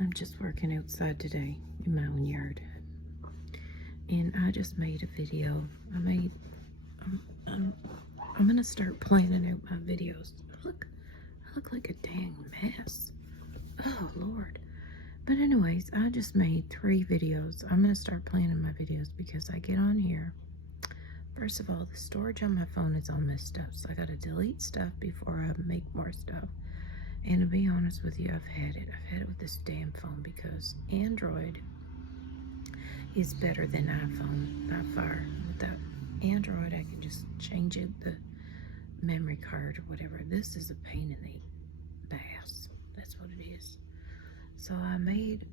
I'm just working outside today in my own yard, and I just made a video. I'm, I'm gonna start planning out my videos. I look like a dang mess. Oh Lord. But anyways, I just made 3 videos. I'm gonna start planning my videos because I get on here. First of all, the storage on my phone is all messed up, so I gotta delete stuff before I make more stuff. And to be honest with you, I've had it with this damn phone because Android is better than iPhone by far. Without Android, I can just change it, the memory card or whatever. This is a pain in the ass. That's what it is. So I made,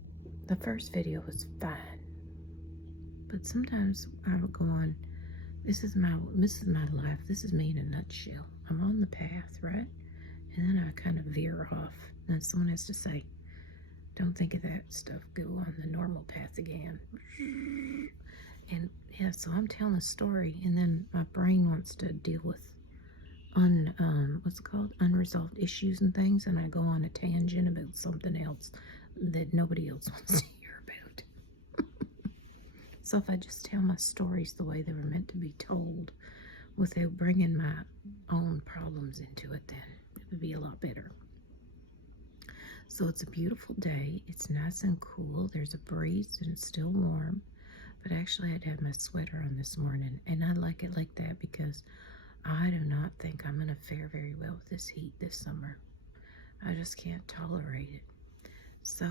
the first video was fine. But sometimes I will go on, this is my life. This is me in a nutshell. I'm on the path, right? And then I kind of veer off. And someone has to say, don't think of that stuff. Go on the normal path again. And yeah, so I'm telling a story, and then my brain wants to deal with what's it called? Unresolved issues and things, and I go on a tangent about something else that nobody else wants to hear about. So if I just tell my stories the way they were meant to be told, without bringing my own problems into it, then it would be a lot better. So it's a beautiful day. It's nice and cool. There's a breeze and it's still warm. But actually, I had to have my sweater on this morning. And I like it like that because I do not think I'm going to fare very well with this heat this summer. I just can't tolerate it. So,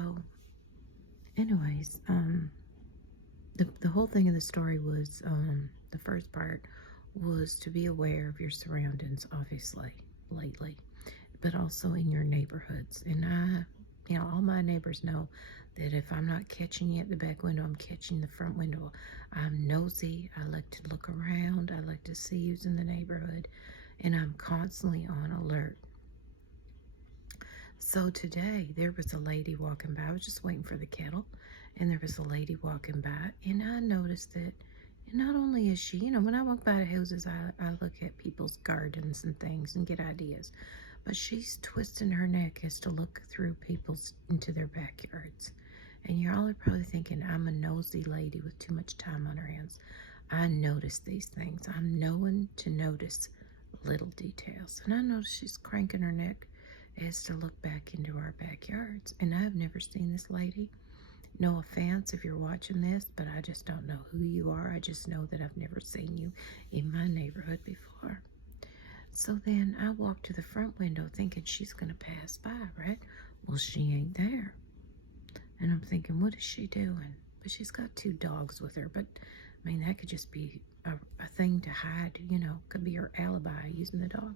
anyways, the whole thing of the story was, the first part was to be aware of your surroundings, obviously, lately, but also in your neighborhoods. And all my neighbors know that if I'm not catching you at the back window, I'm catching the front window. I'm nosy. I like to look around. I like to see who's in the neighborhood, and I'm constantly on alert. So today, there was a lady walking by. I was just waiting for the kettle, and there was a lady walking by, and I noticed that not only is she, when I walk by the houses, I look at people's gardens and things and get ideas. But she's twisting her neck as to look through into their backyards. And you're all probably thinking, I'm a nosy lady with too much time on her hands. I notice these things. I'm knowing to notice little details. And I notice she's cranking her neck as to look back into our backyards. And I've never seen this lady. No offense if you're watching this, but I just don't know who you are. I just know that I've never seen you in my neighborhood before. So then I walk to the front window thinking she's going to pass by, right? Well, she ain't there. And I'm thinking, what is she doing? But she's got 2 dogs with her. But, I mean, that could just be a thing to hide, could be her alibi using the dog.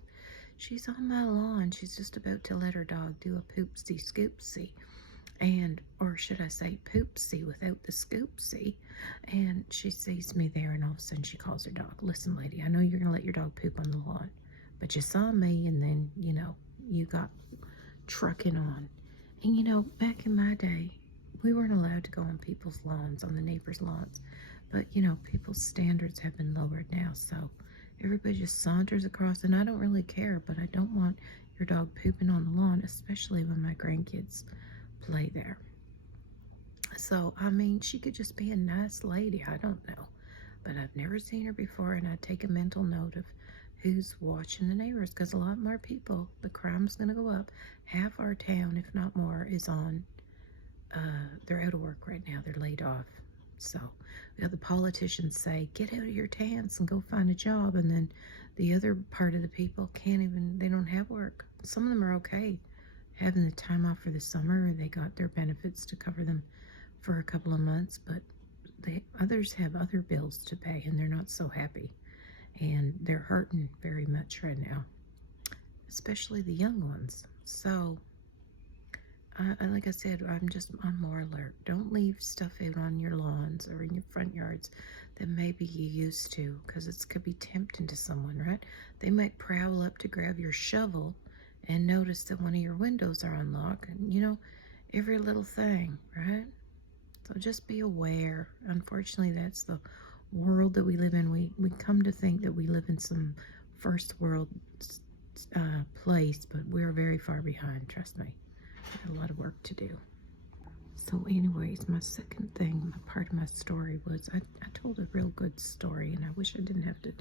She's on my lawn. She's just about to let her dog do a poopsie scoopsie. Or should I say poopsie without the scoopsie. And she sees me there, and all of a sudden she calls her dog. Listen, lady, I know you're going to let your dog poop on the lawn. But you saw me, and then, you got trucking on. And, back in my day, we weren't allowed to go on people's lawns, on the neighbors' lawns. But, people's standards have been lowered now. So everybody just saunters across, and I don't really care. But I don't want your dog pooping on the lawn, especially when my grandkids play there. So, I mean, she could just be a nice lady. I don't know. But I've never seen her before, and I take a mental note of who's watching the neighbors, because a lot more people, the crime's going to go up. Half our town, if not more, is on, they're out of work right now. They're laid off. So we have the politicians say, get out of your tents and go find a job. And then the other part of the people they don't have work. Some of them are okay having the time off for the summer. They got their benefits to cover them for a couple of months, but others have other bills to pay, and they're not so happy. And they're hurting very much right now, especially the young ones. So, like I said, I'm more alert. Don't leave stuff out on your lawns or in your front yards that maybe you used to, because it could be tempting to someone, right? They might prowl up to grab your shovel and notice that one of your windows are unlocked, and every little thing, right? So just be aware. Unfortunately, that's the world that we live in. We come to think that we live in some first world place, but we're very far behind, trust me. A lot of work to do. So anyways, my second thing, my part of my story was I told a real good story, and I wish I didn't have to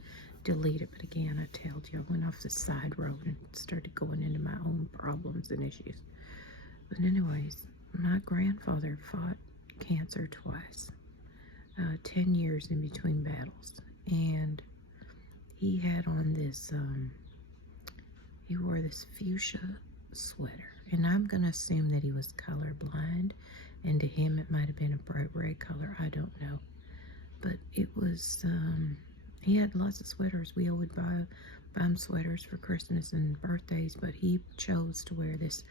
delete it. But again, I told you I went off the side road and started going into my own problems and issues. But anyways, my grandfather fought cancer twice, 10 years in between battles. And he had on this, he wore this fuchsia sweater. And I'm going to assume that he was colorblind. And to him, it might have been a bright red color. I don't know. But it was, he had lots of sweaters. We all would buy him sweaters for Christmas and birthdays. But he chose to wear this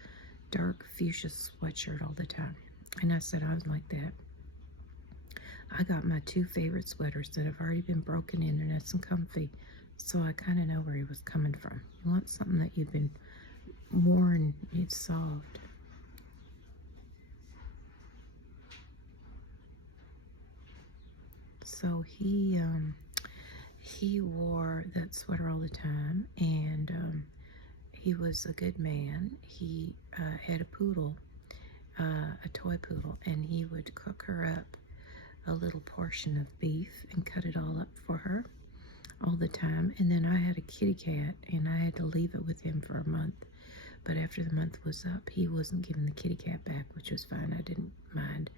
dark fuchsia sweatshirt all the time. And I said I was like that. I got my two favorite sweaters that have already been broken in and nice and comfy. So I kind of know where he was coming from. You want something that you've been worn, it's soft. So he wore that sweater all the time, and he was a good man. He had a poodle, a toy poodle, and he would cook her up a little portion of beef and cut it all up for her all the time. And then I had a kitty cat, and I had to leave it with him for a month. But after the month was up, he wasn't giving the kitty cat back, which was fine. I didn't mind.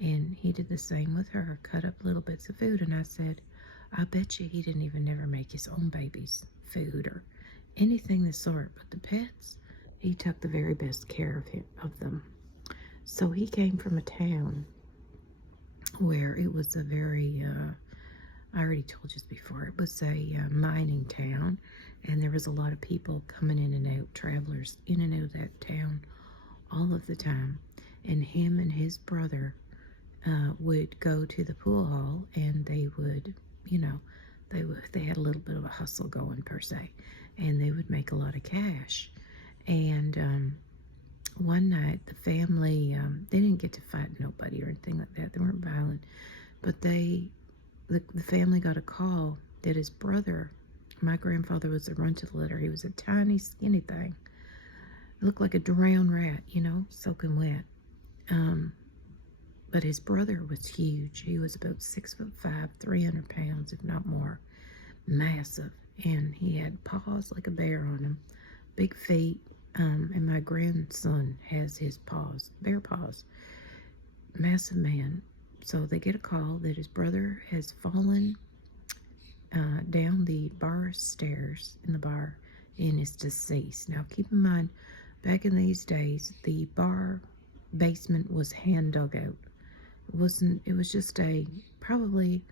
And he did the same with her, cut up little bits of food. And I said, I bet you he didn't even never make his own babies food or anything the sort. But the pets, he took the very best care of them. So he came from a town where it was a very, I already told you this before, it was a mining town, and there was a lot of people coming in and out, travelers in and out of that town all of the time. And him and his brother would go to the pool hall, and they would, they had a little bit of a hustle going per se, and they would make a lot of cash. And one night the family, they didn't get to fight nobody or anything like that. They weren't violent, but the family got a call that his brother, my grandfather was a run to the litter. He was a tiny, skinny thing. Looked like a drowned rat, soaking wet. But his brother was huge. He was about 6'5", 300 pounds, if not more. Massive. And he had paws like a bear on him. Big feet. And my grandson has his paws, bear paws. Massive man. So they get a call that his brother has fallen down the bar stairs in the bar and is deceased. Now keep in mind, back in these days, the bar basement was hand dug out. It was just probably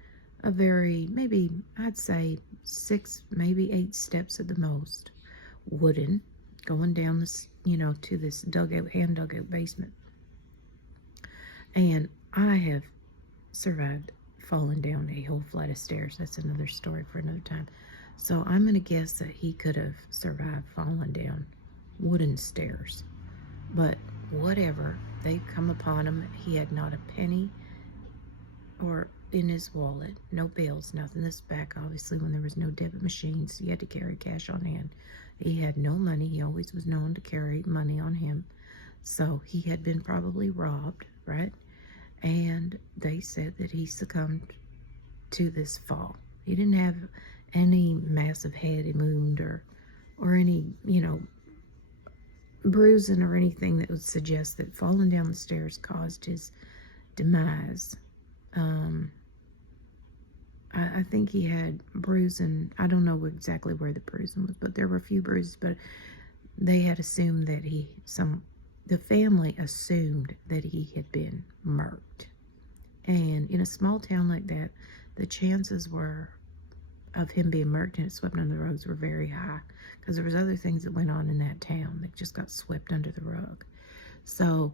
a very, maybe I'd say 6, maybe 8 steps at the most, wooden, going down this, to this hand dug out basement. And I have survived falling down a whole flight of stairs. That's another story for another time. So I'm going to guess that he could have survived falling down wooden stairs. But whatever, they come upon him. He had not a penny or in his wallet, no bills, nothing. This back, obviously, when there was no debit machines, he had to carry cash on hand. He had no money. He always was known to carry money on him. So he had been probably robbed, right? And they said that he succumbed to this fall. He didn't have any massive head wound or any, bruising or anything that would suggest that falling down the stairs caused his demise. I think he had bruising. I don't know exactly where the bruising was, but there were a few bruises. But they had assumed that the family assumed that he had been murked. And in a small town like that, the chances of him being murked and swept under the rugs were very high, because there was other things that went on in that town that just got swept under the rug. So,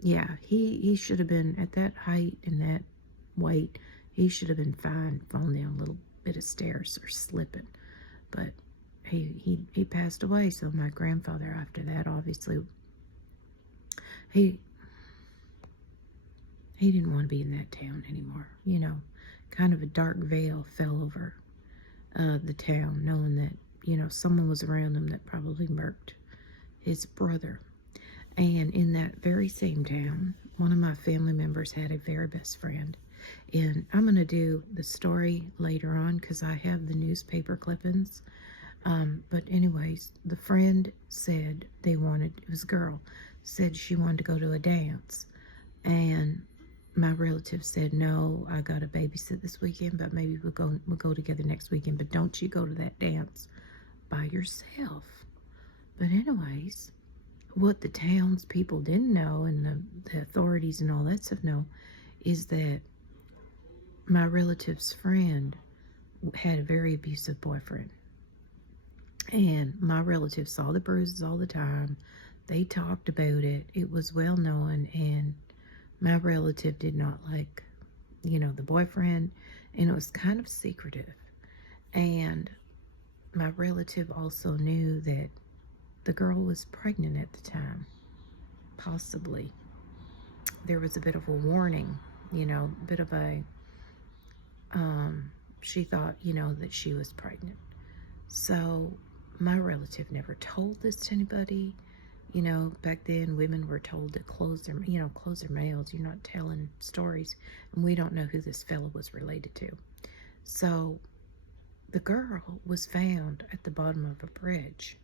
yeah, he should have been at that height and that weight. He should have been fine falling down a little bit of stairs or slipping. But he passed away. So my grandfather, after that, obviously, he didn't want to be in that town anymore. Kind of a dark veil fell over the town, knowing that, someone was around him that probably murked his brother. And in that very same town, one of my family members had a very best friend. And I'm going to do the story later on because I have the newspaper clippings. But anyways, the friend said it was a girl, said she wanted to go to a dance. And my relative said, no, I got to babysit this weekend, but maybe we'll go together next weekend. But don't you go to that dance by yourself. But anyways, what the townspeople didn't know and the authorities and all that stuff know is that my relative's friend had a very abusive boyfriend. And my relative saw the bruises all the time. They talked about it. It was well known. And my relative did not like, the boyfriend. And it was kind of secretive. And my relative also knew that the girl was pregnant at the time. Possibly. There was a bit of a warning, a bit of a, she thought, that she was pregnant. So my relative never told this to anybody. Back then women were told to close their mouths. You're not telling stories. And we don't know who this fellow was related to. So the girl was found at the bottom of a bridge.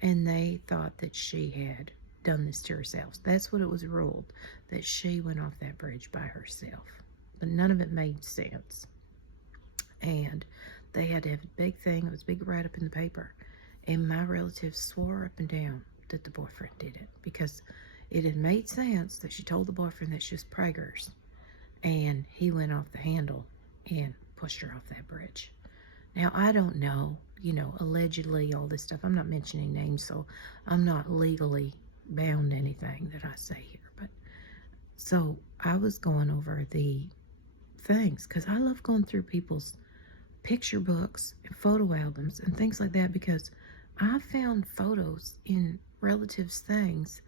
And they thought that she had done this to herself. That's what it was ruled, that she went off that bridge by herself. But none of it made sense. And they had to have a big thing. It was a big write-up in the paper. And my relative swore up and down that the boyfriend did it because it had made sense that she told the boyfriend that she was preggers. And he went off the handle and pushed her off that bridge. Now, I don't know, allegedly all this stuff. I'm not mentioning names, so I'm not legally bound to anything that I say here. But so I was going over the things because I love going through people's picture books and photo albums and things like that because I found photos in relatives' things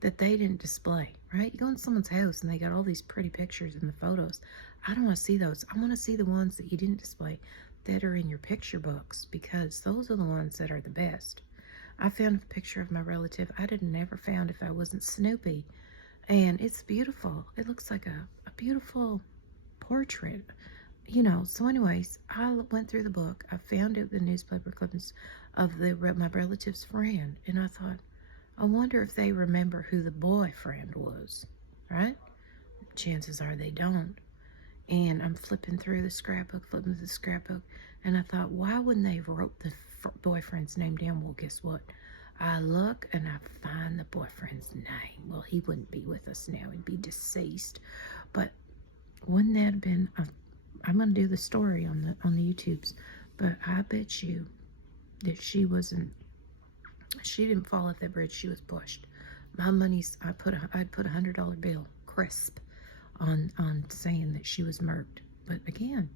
that they didn't display, right? You go in someone's house and they got all these pretty pictures in the photos. I don't want to see those. I want to see the ones that you didn't display that are in your picture books because those are the ones that are the best. I found a picture of my relative I did never found if I wasn't Snoopy. And it's beautiful. It looks like a beautiful portrait. So anyways, I went through the book. I found the newspaper clippings of my relative's friend. And I thought, I wonder if they remember who the boyfriend was, right? Chances are they don't. And I'm flipping through the scrapbook, and I thought, why wouldn't they have wrote the boyfriend's name down? Well, guess what? I look and I find the boyfriend's name. Well, he wouldn't be with us now. He'd be deceased. But wouldn't that have been, I'm going to do the story on the YouTubes, but I bet you that she didn't fall off that bridge. She was pushed. My money's, I'd put $100 bill, crisp, on saying that she was murked. But again,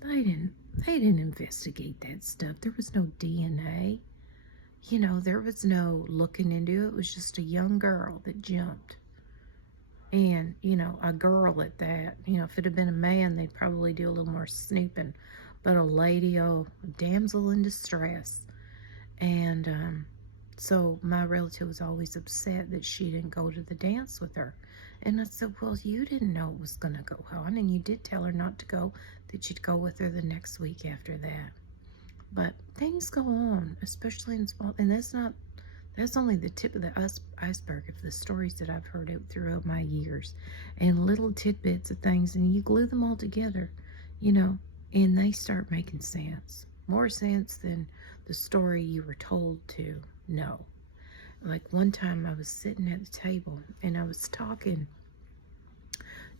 they didn't investigate that stuff. There was no DNA. There was no looking into it. It was just a young girl that jumped. And, a girl at that. If it had been a man, they'd probably do a little more snooping. But a lady, a damsel in distress. And so my relative was always upset that she didn't go to the dance with her. And I said, well, you didn't know it was going to go on, and you did tell her not to go, that you'd go with her the next week after that. But things go on, especially in small, and that's only the tip of the iceberg of the stories that I've heard out throughout my years, and little tidbits of things, and you glue them all together, and they start making sense. More sense than the story you were told to know. Like one time I was sitting at the table and I was talking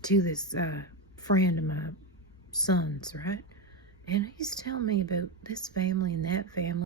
to this friend of my son's, right? And he's telling me about this family and that family.